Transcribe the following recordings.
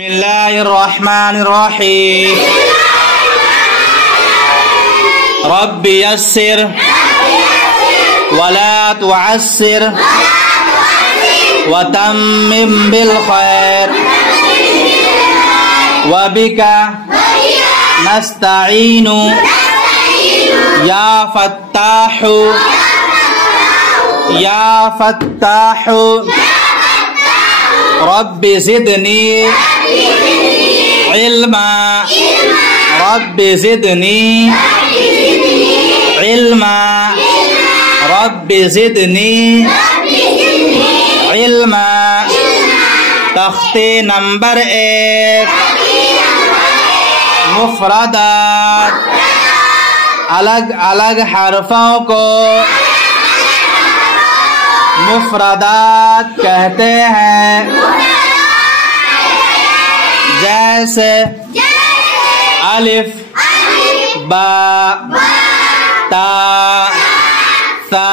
बिस्मिल्लाहिर्रहमानिर्रहीम। रब्बि यस्सिर वला तुअस्सिर वतम्मिम बिल खैर वबिका नस्तईनु या फत्ताहु रब्बि ज़िदनी इल्मा रब्बि ज़िदनी इल्मा रब्बि ज़िदनी इल्मा। तख्ते नंबर 1 मुफ़रदात अलग अलग हरफों को मुफ़रदात कहते हैं। जैसे अलिफ बा ता सा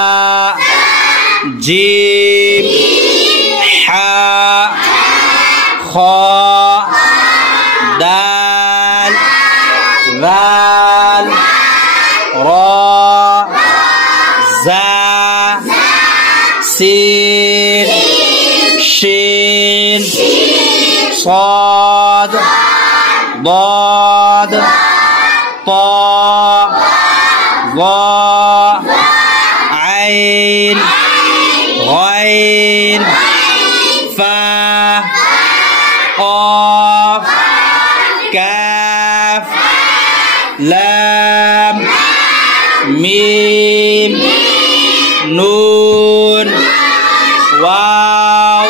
जीम हा खा दाल वाल रा जा सीन शीन साद दाद ता ज़ा ऐन गैन फा क़ाफ काफ लाम मीम नून वाव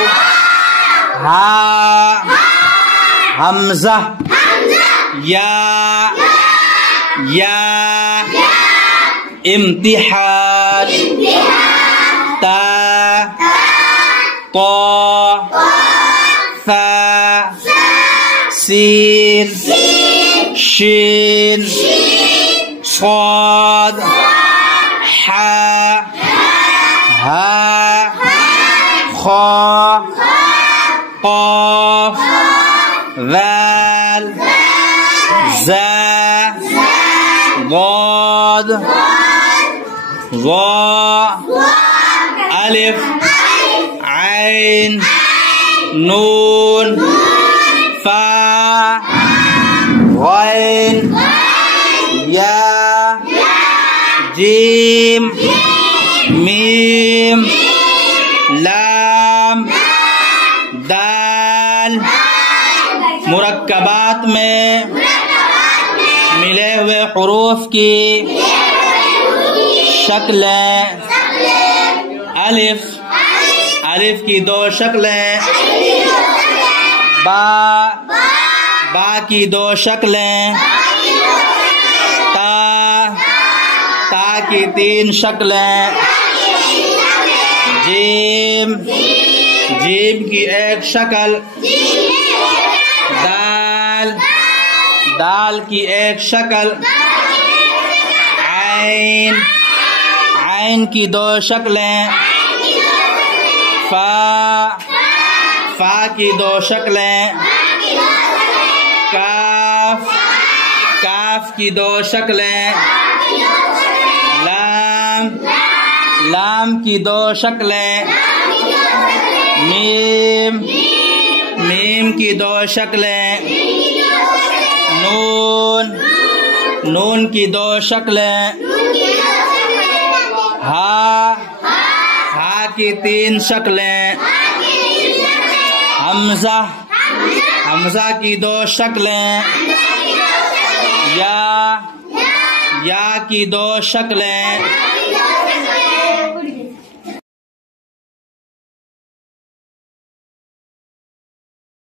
हा हमज़ा या इम्तिहान ता सा सीन शीन साद हा खा क़ाफ ज़ाल ज़ा ज़ाद ज़ा अलिफ ऐन नून फा गैन या जीम मीम लाम दाल। मुरक्कबात में मिले हुए हुरूफ की शक्लें अलिफ की 2 शक्लें बा की 2 शक्लें ता की 3 शक्लें जीम की 1 शक्ल दाल की 1 शक्ल ऐन की 2 शक्लें फा की 2 शक्लें काफ की 2 शक्लें लाम की 2 शक्लें मीम की 2 शक्लें नून की 2 शक्लें हा की 3 शक्लें हमज़ा की 2 शक्लें या की 2 शक्लें